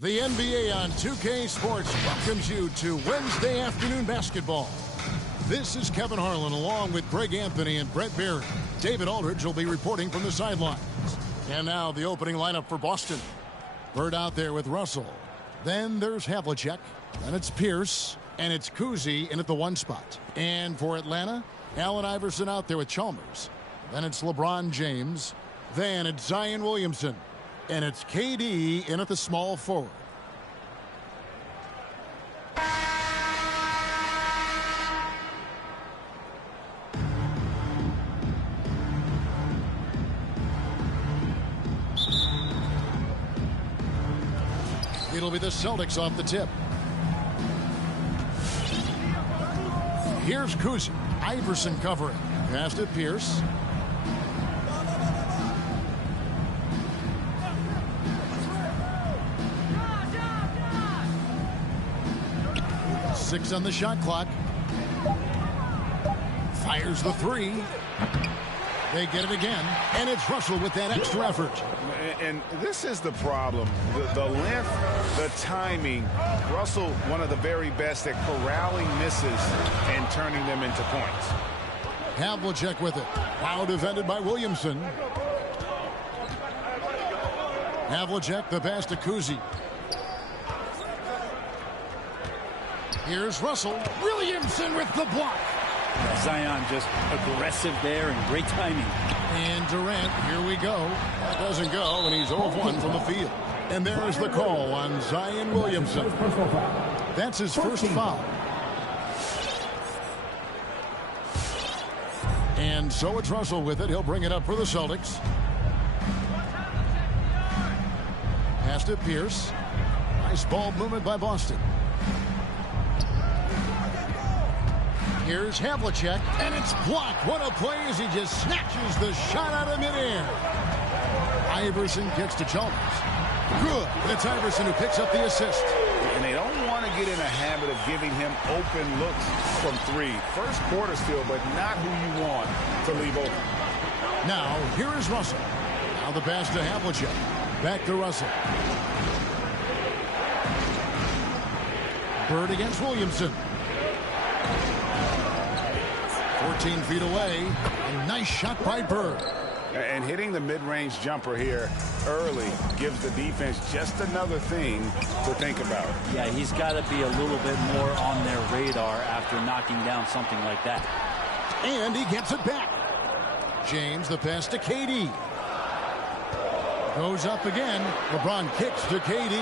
The NBA on 2K Sports welcomes you to Wednesday afternoon basketball. This is Kevin Harlan along with Greg Anthony and Brett Barry. David Aldridge will be reporting from the sidelines. And now the opening lineup for Boston. Bird out there with Russell. Then there's HAVLICEK. Then it's Pierce. And it's COUSY in at the 1 spot. And for Atlanta, Allen Iverson out there with Chalmers. Then it's LeBron James. Then it's Zion Williamson. And it's KD in at the small forward. It'll be the Celtics off the tip. Here's COUSY. Iverson covering. Pass to Pierce. Six on the shot clock. Fires the three. They get it again. And it's Russell with that extra effort. And this is the problem. The length, the timing. Russell, one of the very best at corralling misses and turning them into points. HAVLICEK with it. Now defended by Williamson. HAVLICEK the pass to COUSY. Here's Russell. Williamson with the block. Zion just aggressive there and great timing. And Durant, here we go. That doesn't go, and he's 0-1 from the field. And there's the call on Zion Williamson. That's his first foul. And so it's Russell with it. He'll bring it up for the Celtics. Pass to Pierce. Nice ball movement by Boston. Here's HAVLICEK, and it's blocked. What a play as he just snatches the shot out of midair. Iverson gets to Chalmers. Good. It's Iverson who picks up the assist. And they don't want to get in a habit of giving him open looks from three. First quarter still, but not who you want to leave open. Now, here is Russell. Now the pass to HAVLICEK. Back to Russell. Bird against Williamson. 14 feet away. A nice shot by Bird. And hitting the mid-range jumper here early gives the defense just another thing to think about. Yeah, he's got to be a little bit more on their radar after knocking down something like that. And he gets it back. James, the pass to KD. Goes up again. LeBron kicks to KD.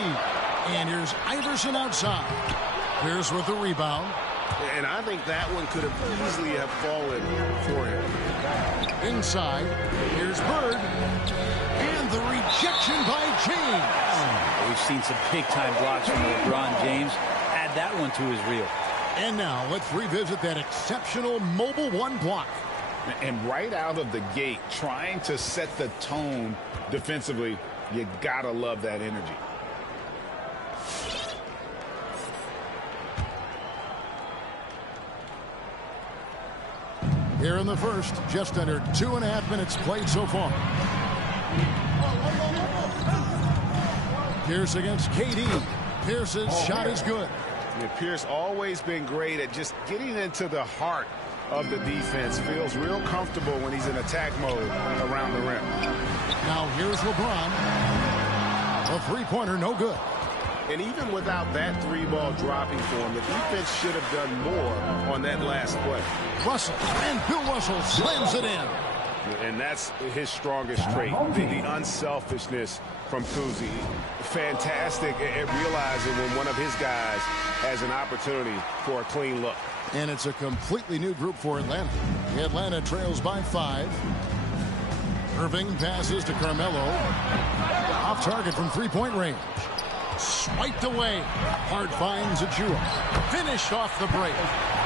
And here's Iverson outside. Pierce with the rebound. And I think that one could have easily have fallen for him. Inside, here's Bird. And the rejection by James. We've seen some big-time blocks from LeBron James. Add that one to his reel. And now let's revisit that exceptional mobile one block. And right out of the gate, trying to set the tone defensively, you gotta love that energy. Here in the first, just under 2.5 minutes played so far. Pierce against KD. Pierce's shot is good. Yeah, Pierce always been great at just getting into the heart of the defense. Feels real comfortable when he's in attack mode around the rim. Now here's LeBron. A three-pointer, no good. And even without that three ball dropping for him, the defense should have done more on that last play. Russell, and Bill Russell slams it in. And that's his strongest trait, the unselfishness from COUSY. Fantastic at realizing when one of his guys has an opportunity for a clean look. And it's a completely new group for Atlanta. Atlanta trails by 5. Irving passes to Carmelo. Off target from three-point range. Swiped away. Hart finds Achua. Finished off the break.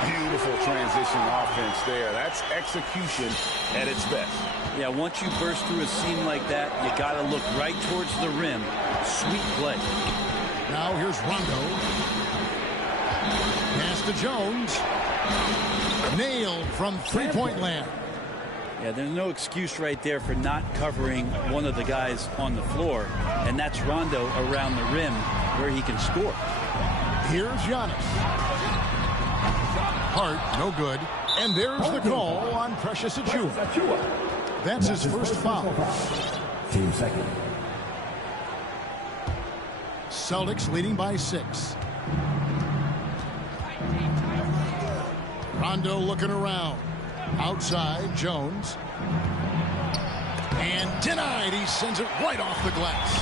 Beautiful transition offense there. That's execution at its best. Yeah, once you burst through a seam like that, you got to look right towards the rim. Sweet play. Now here's Rondo. Pass to Jones. Nailed from three-point land. Yeah, there's no excuse right there for not covering one of the guys on the floor, and that's Rondo around the rim. where he can score. Here's Giannis. Hart, no good. And there's the call on Precious Achiuwa. That's his first foul. Team second. Celtics leading by 6. Rondo looking around. Outside, Jones. And denied. He sends it right off the glass.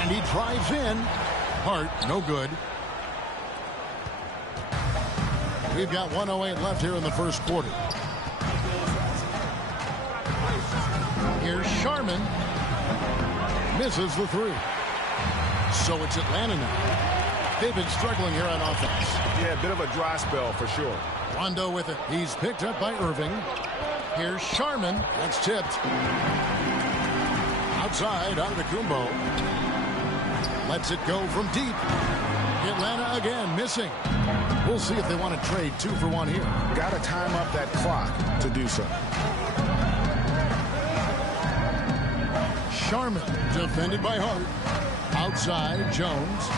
And he drives in. Hart, no good. We've got 1:08 left here in the first quarter. Here's Sharman. Misses the 3. So it's Atlanta now. They've been struggling here on offense. Yeah, a bit of a dry spell for sure. Rondo with it. He's picked up by Irving. Here's Sharman. That's tipped. Outside, Antetokounmpo. Lets it go from deep. Atlanta again missing. We'll see if they want to trade 2 for 1 here. Got to time up that clock to do so. Sharman defended by Hart. Outside, Jones.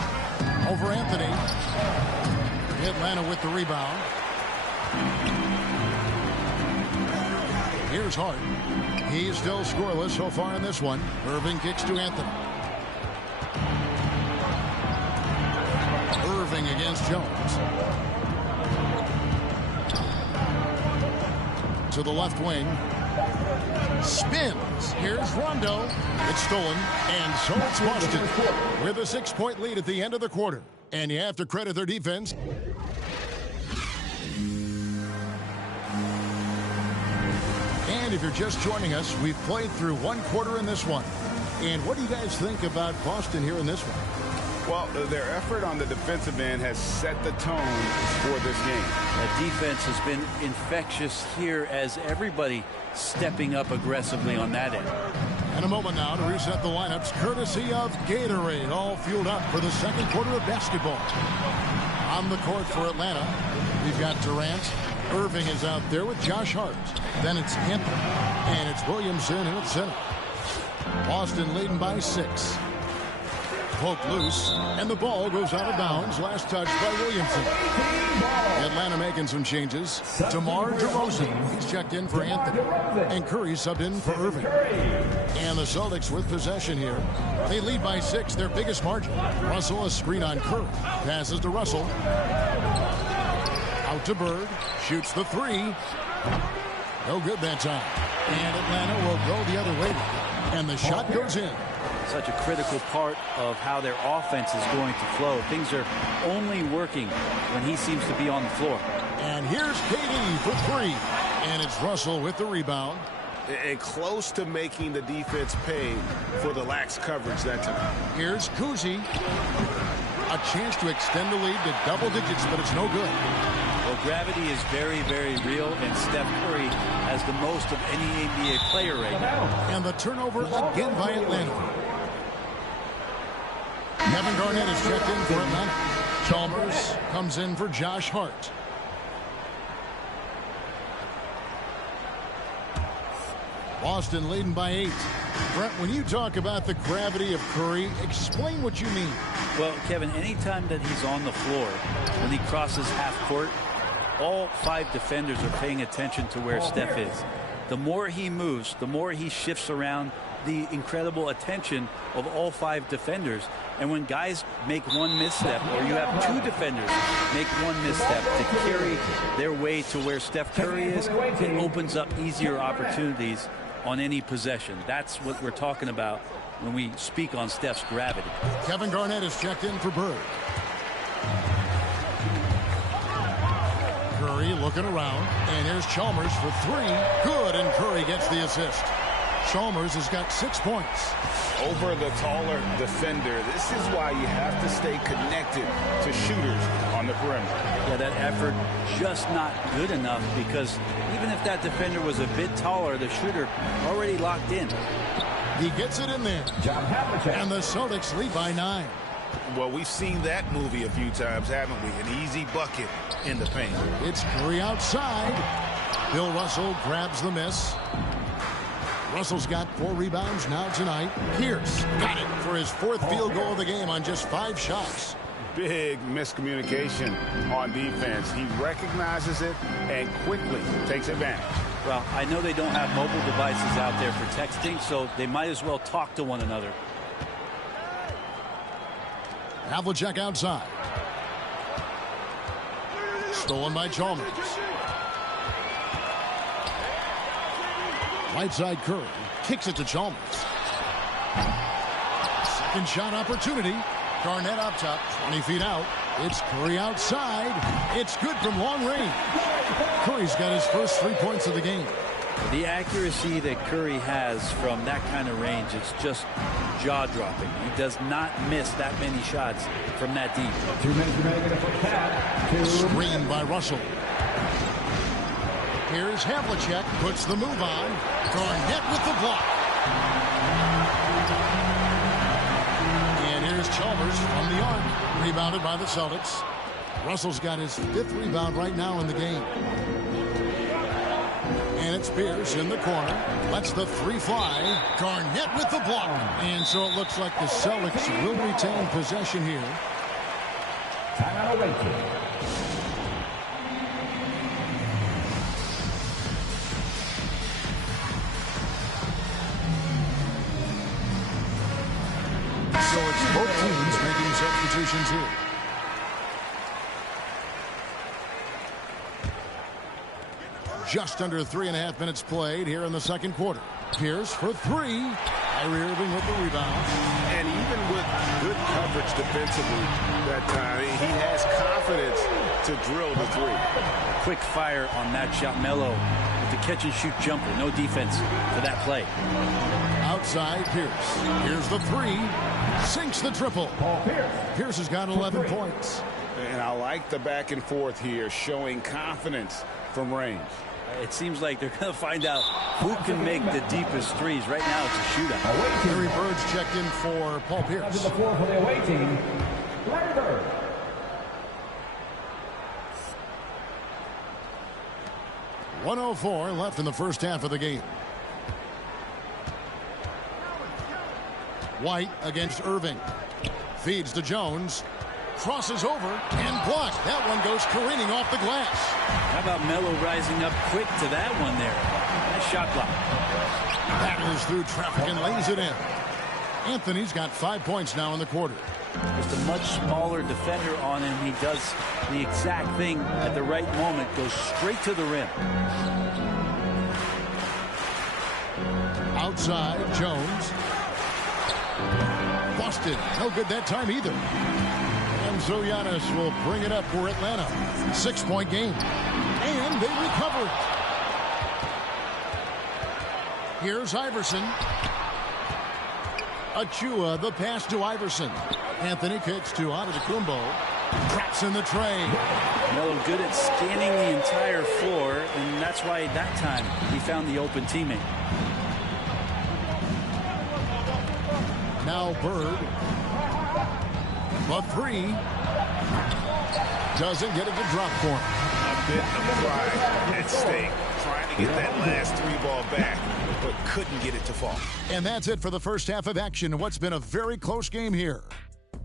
Over Anthony. Atlanta with the rebound. Here's Hart. He's still scoreless so far in this one. Irving kicks to Anthony. Irving against Jones. To the left wing. Spins. Here's Rondo. It's stolen. And so it's Boston with a 6-point lead at the end of the quarter. And you have to credit their defense. And if you're just joining us, we've played through 1 quarter in this one. And what do you guys think about Boston here in this one? Well, their effort on the defensive end has set the tone for this game. The defense has been infectious here as everybody stepping up aggressively on that end. And a moment now to reset the lineups courtesy of Gatorade, all fueled up for the second quarter of basketball. On the court for Atlanta, we've got Durant. Irving is out there with Josh Hart. Then it's Anthony. And it's Williamson in at center. Boston leading by 6. Poked loose, and the ball goes out of bounds. Last touch by Williamson. Atlanta making some changes. DeMar DeRozan, he's checked in for Anthony. And Curry subbed in for Irving. And the Celtics with possession here. They lead by 6, their biggest margin. Russell, a screen on Curry. Passes to Russell. Out to Bird. Shoots the 3. No good that time. And Atlanta will go the other way. And the shot goes in. Such a critical part of how their offense is going to flow. Things are only working when he seems to be on the floor. And here's KD for 3. And it's Russell with the rebound. And close to making the defense pay for the lax coverage that time. Here's COUSY. A chance to extend the lead to double digits, but it's no good. Well, gravity is very, very real, and Steph Curry has the most of any NBA player right now. And the turnover again by Atlanta. Kevin Garnett is checked in for Atlanta. Chalmers comes in for Josh Hart. Boston leading by 8. Brett, when you talk about the gravity of Curry, explain what you mean. Well, Kevin, anytime that he's on the floor, when he crosses half court, all 5 defenders are paying attention to where Steph is. The more he moves, the more he shifts around, the incredible attention of all 5 defenders. And when guys make one misstep, or you have 2 defenders make one misstep to carry their way to where Steph Curry is, it opens up easier opportunities on any possession. That's what we're talking about when we speak on Steph's gravity. Kevin Garnett is checked in for Bird. Curry looking around, and here's Chalmers for 3. Good, and Curry gets the assist. Chalmers has got 6 points. Over the taller defender, this is why you have to stay connected to shooters on the perimeter. Yeah, that effort just not good enough, because even if that defender was a bit taller, the shooter already locked in. He gets it in there. And the Celtics lead by 9. Well, we've seen that movie a few times, haven't we? An easy bucket in the paint. It's Curry outside. Bill Russell grabs the miss. Russell's got 4 rebounds now tonight. Pierce got it for his 4th field goal of the game on just 5 shots. Big miscommunication on defense. He recognizes it and quickly takes advantage. Well, I know they don't have mobile devices out there for texting, so they might as well talk to one another. HAVLICEK outside. Stolen by Chalmers. Right side Curry. Kicks it to Chalmers. Second shot opportunity. Garnett up top. 20 feet out. It's Curry outside. It's good from long range. Curry's got his first 3 points of the game. The accuracy that Curry has from that kind of range is just jaw-dropping. He does not miss that many shots from that deep. 2 minutes remaining in the first half. Screen by Russell. Here's HAVLICEK. Puts the move on. Garnett with the block. And here's Chalmers from the arc. Rebounded by the Celtics. Russell's got his 5th rebound right now in the game. And it's Pierce in the corner. Lets the 3 fly. Garnett with the block. And so it looks like the Celtics will retain possession here. Timeout awaiting. So it's both teams making substitutions here. Just under 3.5 minutes played here in the second quarter. Pierce for 3. Kyrie Irving with the rebound. And even with good coverage defensively that time, he has confidence to drill the 3. Quick fire on that shot. Melo with the catch-and-shoot jumper. No defense for that play. Outside Pierce. Here's the 3. Sinks the triple. Pierce has got 11 points. And I like the back and forth here, showing confidence from range. It seems like they're going to find out who can make the deepest threes. Right now, it's a shootout. Larry Bird's checked in for Paul Pierce. To the floor for the away team, Larry Bird. .104 left in the first half of the game. White against Irving. Feeds to Jones. Crosses over and blocked. That one goes careening off the glass. How about Melo rising up quick to that one there? Nice shot block. Battles through traffic and lays it in. Anthony's got 5 points now in the quarter. Just a much smaller defender on him. He does the exact thing at the right moment. Goes straight to the rim. Outside, Jones. Busted. No good that time either. And so Giannis will bring it up for Atlanta. 6-point game. And they recover. Here's Iverson. Achua, the pass to Iverson. Anthony kicks to Antetokounmpo. Traps in the tray. Melo good at scanning the entire floor, and that's why that time he found the open teammate. Now Bird. The 3. Doesn't get it to drop for him. A bit of pride at stake. Trying to get that last 3 ball back, but couldn't get it to fall. And that's it for the first half of action in what's been a very close game here.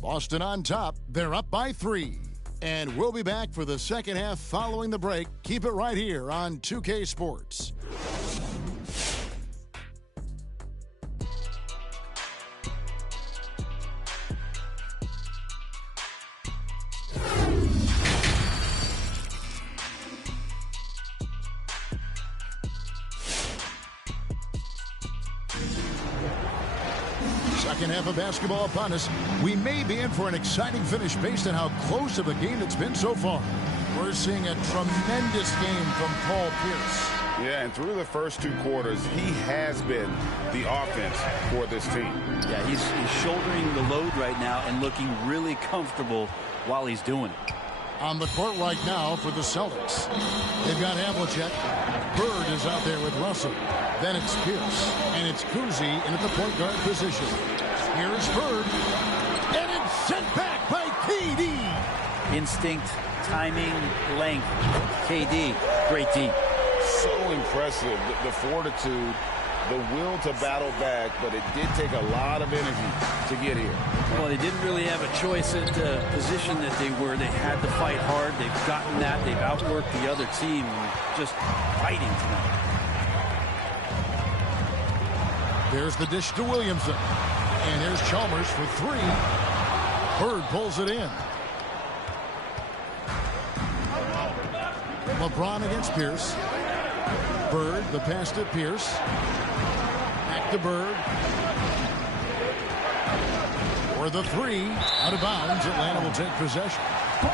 Boston on top. They're up by 3. And we'll be back for the second half following the break. Keep it right here on 2K Sports. Second half of basketball upon us. We may be in for an exciting finish based on how close of a game it's been so far. We're seeing a tremendous game from Paul Pierce. Yeah, and through the first 2 quarters, he has been the offense for this team. Yeah, he's shouldering the load right now and looking really comfortable while he's doing it. On the court right now for the Celtics. They've got HAVLICEK. Bird is out there with Russell. Then it's Pierce. And it's COUSY in at the point guard position. Here's Bird. And it's sent back by KD. Instinct, timing, length. KD, great D. So impressive, the fortitude the will to battle back, but it did take a lot of energy to get here. Well, they didn't really have a choice at the position that they were. They had to fight hard. They've gotten that. They've outworked the other team. Just fighting tonight. There's the dish to Williamson. And here's Chalmers for three. Bird pulls it in. LeBron against Pierce. Bird, the pass to Pierce. Back to Bird. For the three. Out of bounds. Atlanta will take possession.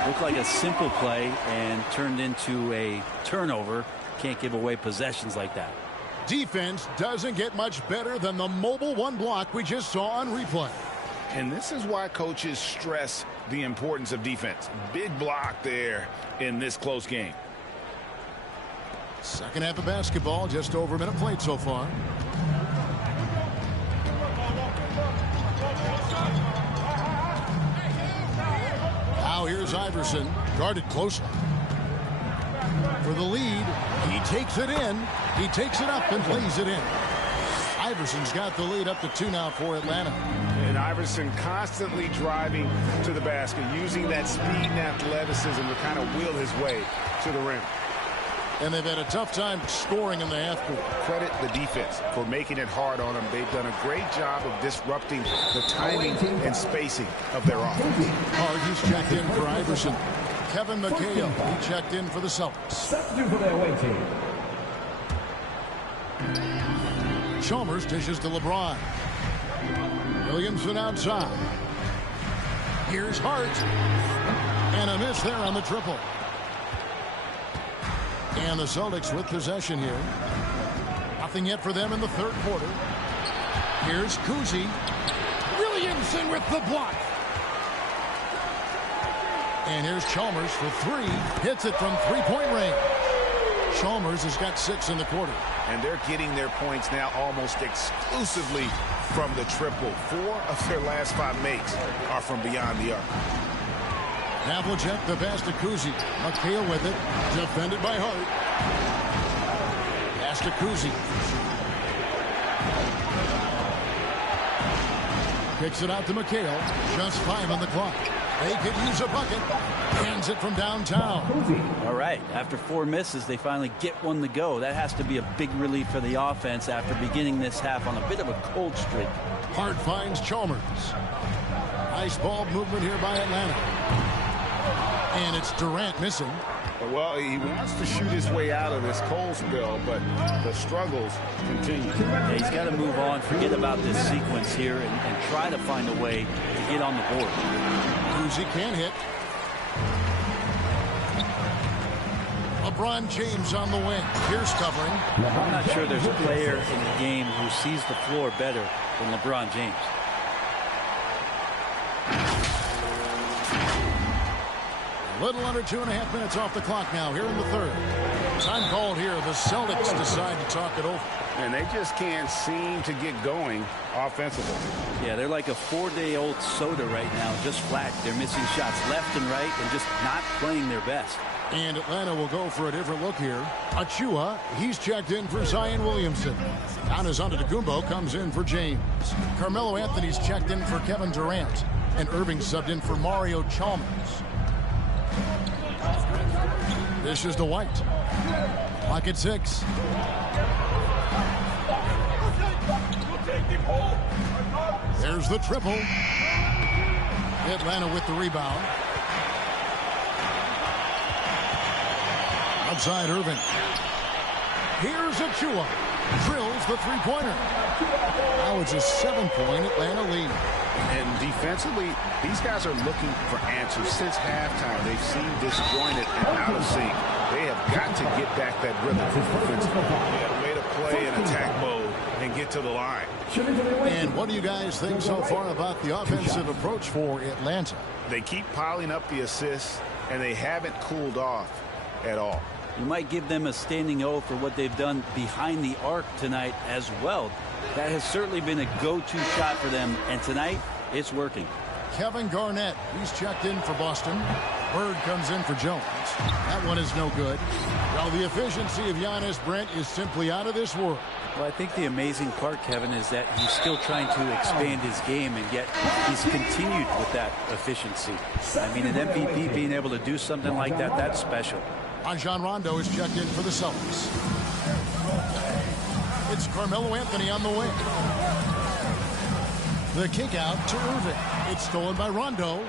Looked like a simple play and turned into a turnover. Can't give away possessions like that. Defense doesn't get much better than the mobile one block we just saw on replay. And this is why coaches stress the importance of defense. Big block there in this close game. Second half of basketball, just over a minute played so far. Now here's Iverson, guarded closely. For the lead, he takes it in. He takes it up and plays it in. Iverson's got the lead up to 2 now for Atlanta. And Iverson constantly driving to the basket, using that speed and athleticism to kind of wheel his way to the rim. And they've had a tough time scoring in the half court. Credit the defense for making it hard on them. They've done a great job of disrupting the timing and spacing of their offense. Hard, he's checked in for Iverson. Kevin McHale, he checked in for the Celtics. Substitute for the away team. Chalmers dishes to LeBron. Williamson outside. Here's Hart. And a miss there on the triple. And the Celtics with possession here. Nothing yet for them in the third quarter. Here's COUSY. Williamson with the block. And here's Chalmers for three. Hits it from three-point range. Chalmers has got 6 in the quarter. And they're getting their points now almost exclusively from the triple. 4 of their last 5 makes are from beyond the arc. HAVLICEK, the pass to COUSY. McHale with it. Defended by Hart. Pass to COUSY. Kicks it out to McHale. Just 5 on the clock. They could use a bucket. Hands it from downtown. All right. After 4 misses, they finally get one to go. That has to be a big relief for the offense after beginning this half on a bit of a cold streak. Hart finds Chalmers. Nice ball movement here by Atlanta. And it's Durant missing. Well, he wants to shoot his way out of this cold spell, but the struggles continue. Yeah, he's got to move on, forget about this sequence here, and try to find a way to get on the board. COUSY can't hit. LeBron James on the wing. Pierce covering. I'm not sure there's a player in the game who sees the floor better than LeBron James. Little under 2.5 minutes off the clock now here in the third. Time called here. The Celtics decide to talk it over. And they just can't seem to get going offensively. Yeah, they're like a 4-day-old soda right now, just flat. They're missing shots left and right and just not playing their best. And Atlanta will go for a different look here. Achua, he's checked in for Zion Williamson. Giannis Antetokounmpo comes in for James. Carmelo Anthony's checked in for Kevin Durant. And Irving subbed in for Mario Chalmers. This is to White. Clock at 6. There's the triple. Atlanta with the rebound. Outside Irving. Here's Achua. Drills the three-pointer. Now it's a 7-point Atlanta lead. And defensively, these guys are looking for answers. Since halftime, they've seemed disjointed and out of sync. They have got to get back that rhythm. They have a way to play in attack mode and get to the line. And what do you guys think so far about the offensive approach for Atlanta? They keep piling up the assists, and they haven't cooled off at all. You might give them a standing O for what they've done behind the arc tonight as well. That has certainly been a go-to shot for them, and tonight it's working. Kevin Garnett, he's checked in for Boston. Bird comes in for Jones. That one is no good. Well, the efficiency of Giannis, Brent, is simply out of this world. Well, I think the amazing part, Kevin, is that he's still trying to expand his game, and yet he's continued with that efficiency. I mean, an MVP being able to do something like that, that's special. Rajon Rondo is checked in for the Celtics. It's Carmelo Anthony on the wing. The kick out to Irving. It's stolen by Rondo.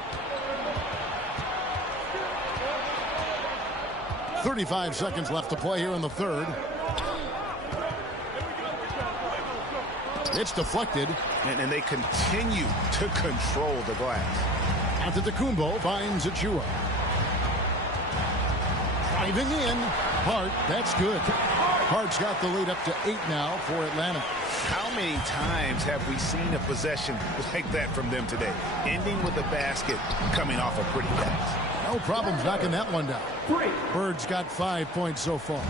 35 seconds left to play here in the third. It's deflected. And they continue to control the glass. Antetokounmpo finds Achua. Driving in. Hart, that's good. Hart's got the lead up to 8 now for Atlanta. How many times have we seen a possession like that from them today? Ending with a basket, coming off a pretty pass. No problems knocking that one down. Bird's got 5 points so far.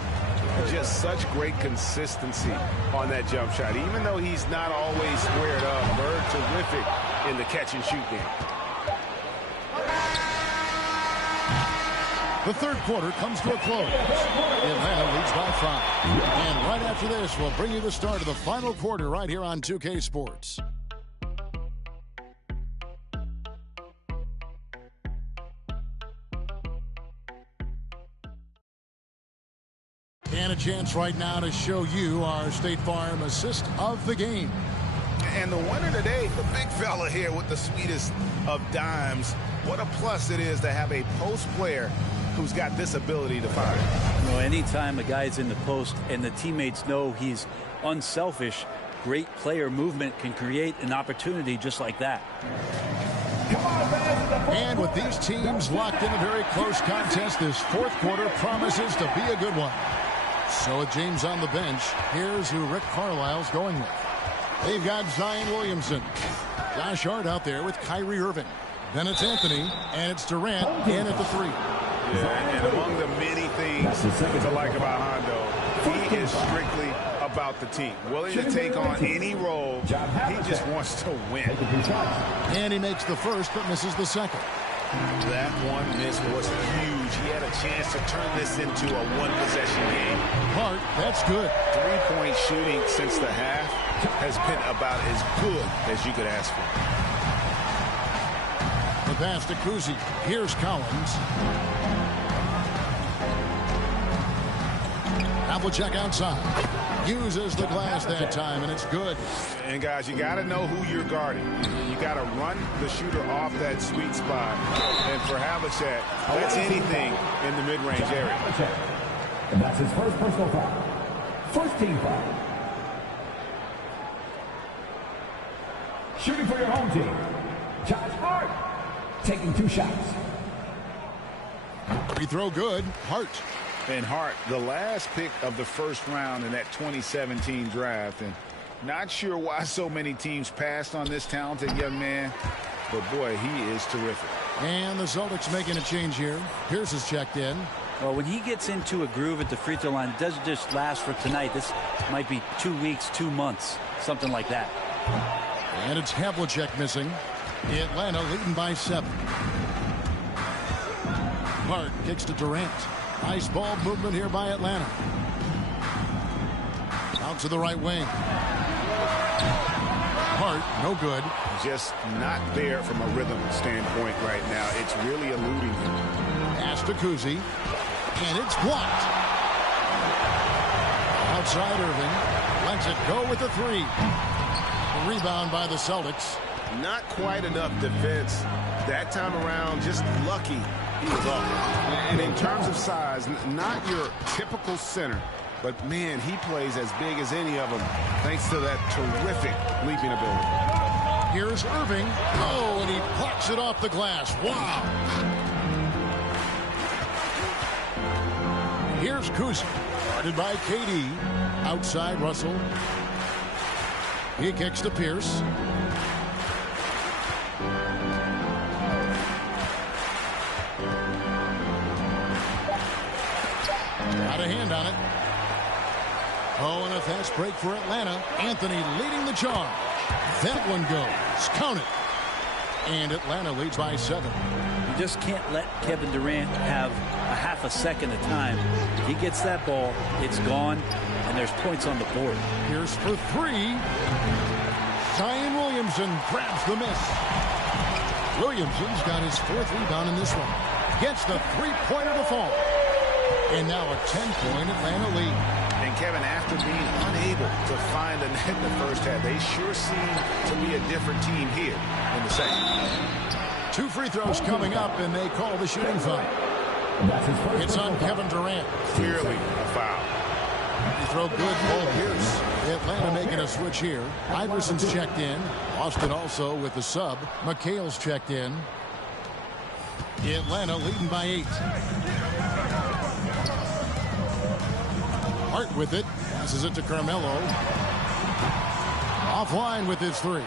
Just such great consistency on that jump shot. Even though he's not always squared up, Bird terrific in the catch-and-shoot game. The third quarter comes to a close. Atlanta leads by 5. And right after this, we'll bring you the start of the final quarter right here on 2K Sports. And a chance right now to show you our State Farm assist of the game. And the winner today, the big fella here with the sweetest of dimes. What a plus it is to have a post player who's got this ability to find. You know, anytime a guy's in the post and the teammates know he's unselfish, great player movement can create an opportunity just like that. And with these teams locked in a very close contest, this fourth quarter promises to be a good one. So with James on the bench, here's who Rick Carlisle's going with. They've got Zion Williamson. Josh Hart out there with Kyrie Irving. Then it's Anthony, and it's Durant in at the 3. Yeah, and among the many things to like about Hondo, he is strictly about the team. Willing to take on any role. He just wants to win. And he makes the first, but misses the second. That one miss was huge. He had a chance to turn this into a one-possession game. Hart, that's good. 3-point shooting since the half has been about as good as you could ask for. The pass to COUSY. Here's Collins. HAVLICEK outside. Uses the glass that time, and it's good. And, guys, you got to know who you're guarding. You got to run the shooter off that sweet spot. And for HAVLICEK, that's anything in the mid-range area. And that's his first personal foul. First team foul. Shooting for your home team, Josh Hart. Taking 2 shots. Free throw good. Hart. And Hart, the last pick of the first round in that 2017 draft. And not sure why so many teams passed on this talented young man. But, boy, he is terrific. And the Celtics making a change here. Pierce is checked in. Well, when he gets into a groove at the free throw line, it doesn't just last for tonight. This might be 2 weeks, 2 months, something like that. And it's HAVLICEK missing. Atlanta leading by 7. Hart kicks to Durant. Nice ball movement here by Atlanta. Out to the right wing. Hart, no good. Just not there from a rhythm standpoint right now. It's really eluding him. Pass to COUSY. And it's blocked. Outside Irving. Lets it go with the 3. A rebound by the Celtics. Not quite enough defense that time around. Just lucky he was off. And in terms of size, not your typical center, but man, he plays as big as any of them thanks to that terrific leaping ability. Here's Irving. Oh, and he plucks it off the glass. Wow. Here's COUSY. Guarded by KD. Outside Russell. He kicks to Pierce. Got a hand on it. Oh, and a fast break for Atlanta. Anthony leading the charge. That one goes. Count it. And Atlanta leads by 7. You just can't let Kevin Durant have a half a second of time. If he gets that ball, it's gone, and there's points on the board. Here's for 3. Zion Williamson grabs the miss. Williamson's got his 4th rebound in this one. Gets the three-pointer to fall. And now a 10-point Atlanta lead. And Kevin, after being unable to find a net in the first half, they sure seem to be a different team here in the second. 2 free throws coming up, and they call the shooting foul. It's on Kevin Durant. Clearly a foul. They throw good, Paul Pierce. Atlanta making a switch here. Iverson's checked in. Austin also with the sub. McHale's checked in. Atlanta leading by 8. Hart with it. Passes it to Carmelo. Offline with his 3.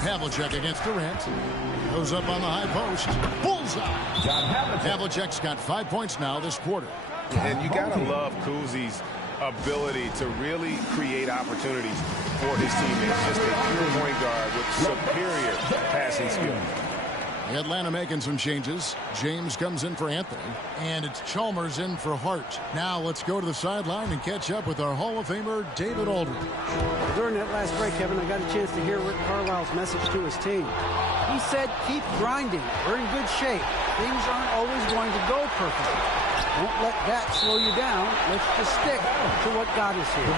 HAVLICEK against Durant. Goes up on the high post. Bullseye. HAVLICEK's got 5 points now this quarter. And you got to love COUSY's ability to really create opportunities for his teammates. Just a pure point guard with superior passing skills. Atlanta making some changes. James comes in for Anthony. And it's Chalmers in for Hart. Now let's go to the sideline and catch up with our Hall of Famer, David Aldridge. During that last break, Kevin, I got a chance to hear Rick Carlisle's message to his team. He said, keep grinding. We're in good shape. Things aren't always going to go perfectly. Don't let that slow you down. Let's just stick to what got us here.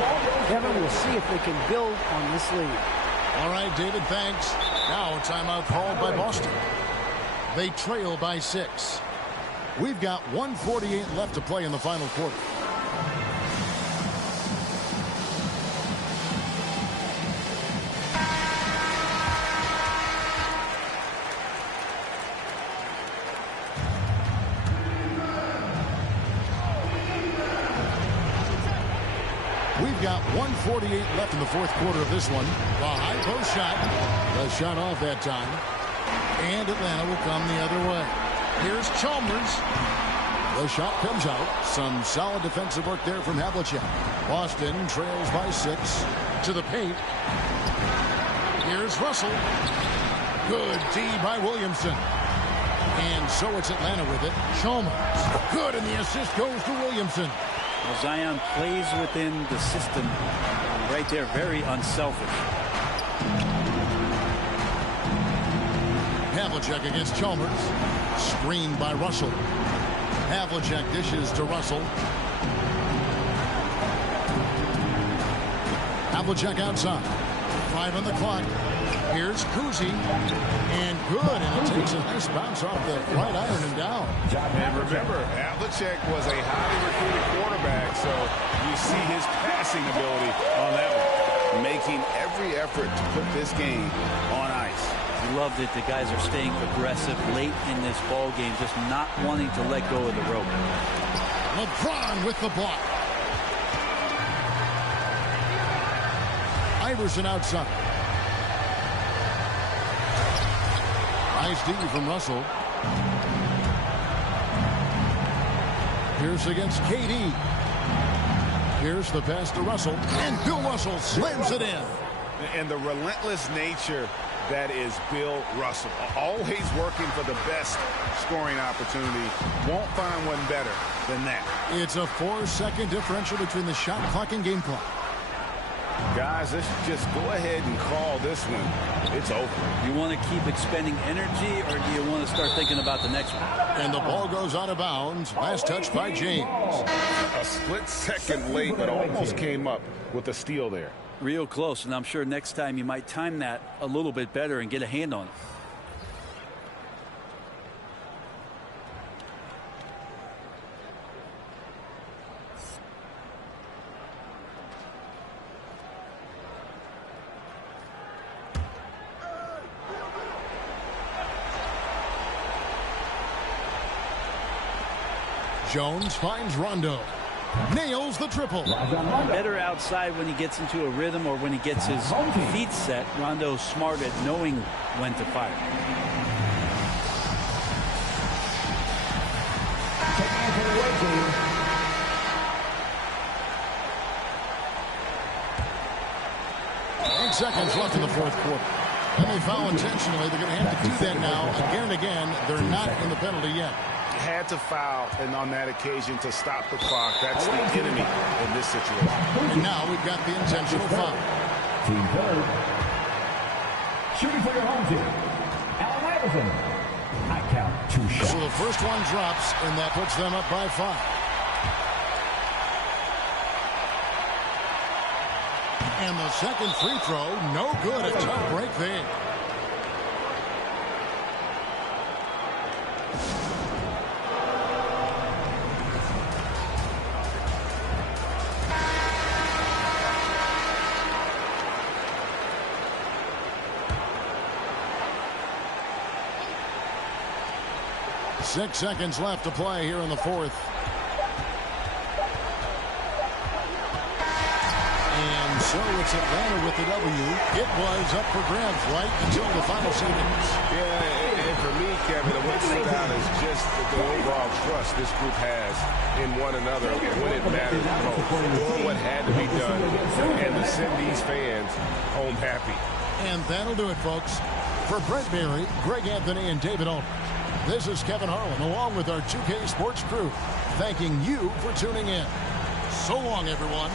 Kevin, we'll see if they can build on this lead. All right, David, thanks. Now a timeout called by Boston. They trail by 6. We've got 1:48 left to play in the final quarter. We've got 1:48 left in the 4th quarter of this one. The high post shot. The shot off that time. And Atlanta will come the other way. Here's Chalmers. The shot comes out. Some solid defensive work there from HAVLICEK. Boston trails by 6 to the paint. Here's Russell. Good D by Williamson. And so it's Atlanta with it. Chalmers. Good, and the assist goes to Williamson. Well, Zion plays within the system right there, very unselfish. HAVLICEK against Chalmers. Screened by Russell. HAVLICEK dishes to Russell. HAVLICEK outside. 5 on the clock. Here's COUSY. And good. And it takes a nice bounce off the right iron and down. And remember, HAVLICEK was a highly recruited quarterback, so you see his passing ability on that one. Making every effort to put this game on ice. He loved it. The guys are staying aggressive late in this ball game, just not wanting to let go of the rope. LeBron with the block. Iverson outside. Nice D from Russell. Pierce against KD. Here's the pass to Russell. And Bill Russell slams it in. And the relentless nature that is Bill Russell. Always working for the best scoring opportunity. Won't find one better than that. It's a 4-second differential between the shot clock and game clock. Guys, let's just go ahead and call this one. It's over. You want to keep expending energy, or do you want to start thinking about the next one? And the ball goes out of bounds. Last touch by James. A split second late, but almost came up with a steal there. Real close, and I'm sure next time you might time that a little bit better and get a hand on it. Jones finds Rondo. Nails the triple. Better outside when he gets into a rhythm or when he gets his feet set. Rondo's smart at knowing when to fire. seconds left in the fourth quarter. And they foul intentionally. They're going to have to do that now again and again. They're not in the penalty yet. Had to foul, and on that occasion to stop the clock. That's the enemy in this situation. And now we've got the intentional foul. Team third. Shooting for your home team, Allen Iverson. I count 2 shots. So the first one drops, and that puts them up by 5. And the second free throw, no good. A tough break there. Six seconds left to play here in the fourth. And so it's Atlanta with the W. It was up for grabs right until the final seconds. Yeah, and for me, Kevin, what stood out is just the overall trust this group has in one another when it matters most. Doing what had to be done and to send these fans home happy. And that'll do it, folks. For Brett Berry, Greg Anthony, and David Aldridge, this is Kevin Harlan along with our 2K Sports crew, thanking you for tuning in. So long, everyone.